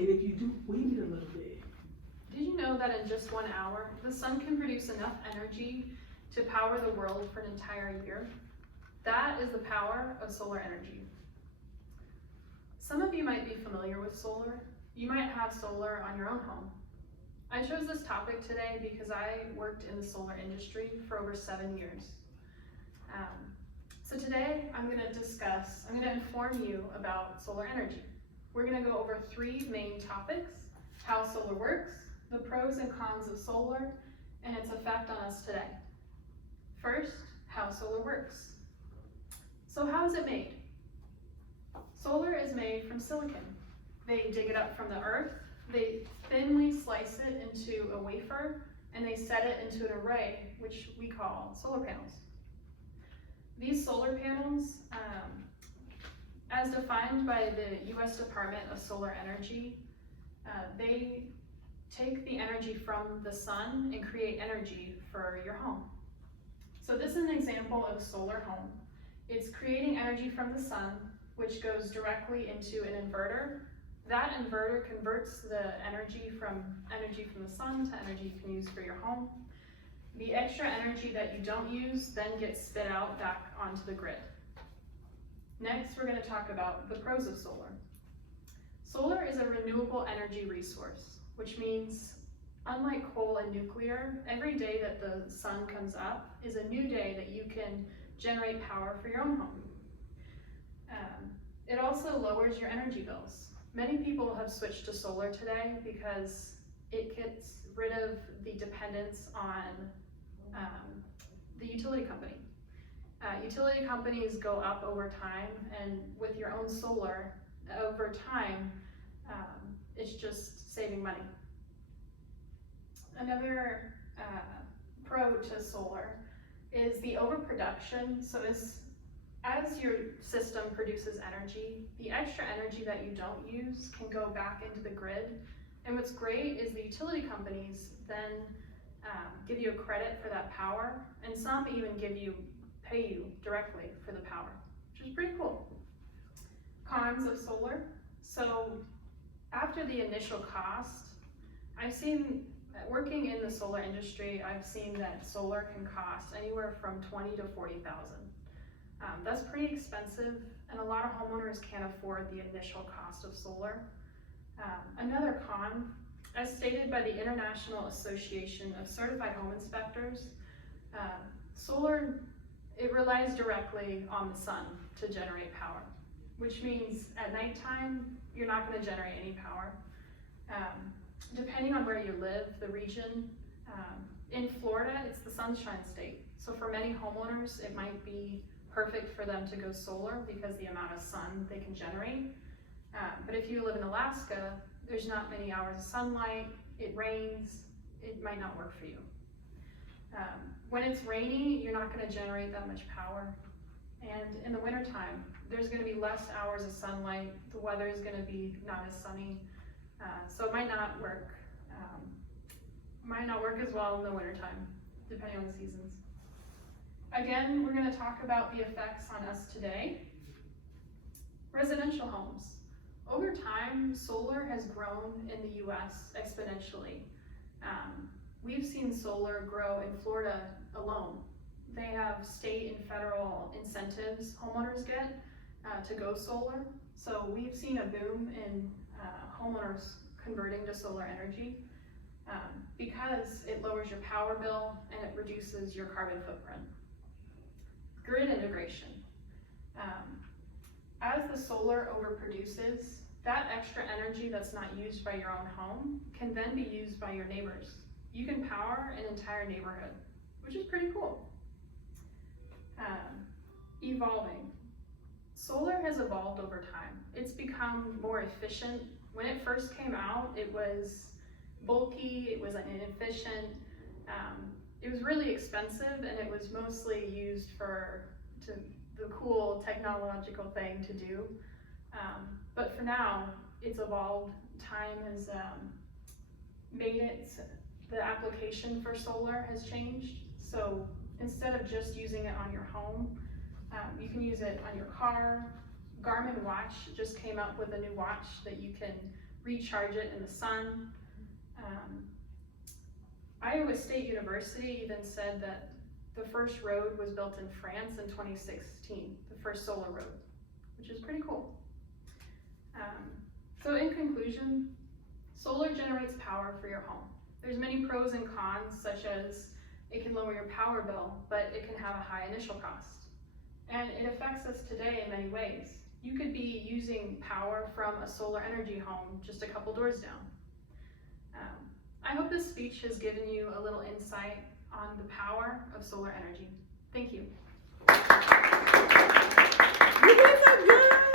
And if you do, wing it a little bit. Did you know that in just 1 hour, the sun can produce enough energy to power the world for an entire year? That is the power of solar energy. Some of you might be familiar with solar. You might have solar on your own home. I chose this topic today because I worked in the solar industry for over 7 years. So today I'm going to inform you about solar energy. We're going to go over 3 main topics: how solar works, the pros and cons of solar, and its effect on us today. First, how solar works. So how is it made? Solar is made from silicon. They dig it up from the earth, they thinly slice it into a wafer, and they set it into an array, which we call solar panels. These solar panels, as defined by the US Department of Solar Energy, they take the energy from the sun and create energy for your home. So this is an example of a solar home. It's creating energy from the sun, which goes directly into an inverter. That inverter converts the energy from the sun to energy you can use for your home. The extra energy that you don't use then gets spit out back onto the grid. Next, we're going to talk about the pros of solar. Solar is a renewable energy resource, which means, unlike coal and nuclear, every day that the sun comes up is a new day that you can generate power for your own home. It also lowers your energy bills. Many people have switched to solar today because it gets rid of the dependence on the utility company. Utility companies go up over time, and with your own solar, over time, it's just saving money. Another pro to solar is the overproduction. So as your system produces energy, the extra energy that you don't use can go back into the grid. And what's great is the utility companies then give you a credit for that power, and some even pay you directly for the power, which is pretty cool. Cons of solar. So after the initial cost, working in the solar industry, I've seen that solar can cost anywhere from $20,000 to $40,000. That's pretty expensive, and a lot of homeowners can't afford the initial cost of solar. Another con, as stated by the International Association of Certified Home Inspectors, solar, it relies directly on the sun to generate power, which means at nighttime, you're not going to generate any power. Depending on where you live, the region, in Florida, it's the sunshine state. So for many homeowners, it might be perfect for them to go solar because the amount of sun they can generate. But if you live in Alaska, there's not many hours of sunlight, it rains, it might not work for you. When it's rainy, you're not going to generate that much power. And in the wintertime, there's going to be less hours of sunlight, the weather is going to be not as sunny, so it might not work as well in the wintertime, depending on the seasons. Again, we're going to talk about the effects on us today. Residential homes. Over time, solar has grown in the US exponentially. We've seen solar grow in Florida alone. They have state and federal incentives homeowners get to go solar. So we've seen a boom in homeowners converting to solar energy because it lowers your power bill and it reduces your carbon footprint. Grid integration. As the solar overproduces, that extra energy that's not used by your own home can then be used by your neighbors. You can power an entire neighborhood, which is pretty cool. Evolving. Solar has evolved over time. It's become more efficient. When it first came out, it was bulky, it was inefficient, it was really expensive, and it was mostly used for the cool technological thing to do. But for now, it's evolved. Time has made it, the application for solar has changed. So instead of just using it on your home, you can use it on your car. Garmin watch just came up with a new watch that you can recharge it in the sun. Iowa State University even said that the first road was built in France in 2016, the first solar road, which is pretty cool. So in conclusion, solar generates power for your home. There's many pros and cons, such as it can lower your power bill, but it can have a high initial cost. And it affects us today in many ways. You could be using power from a solar energy home just a couple doors down. I hope this speech has given you a little insight on the power of solar energy. Thank you. You guys are good.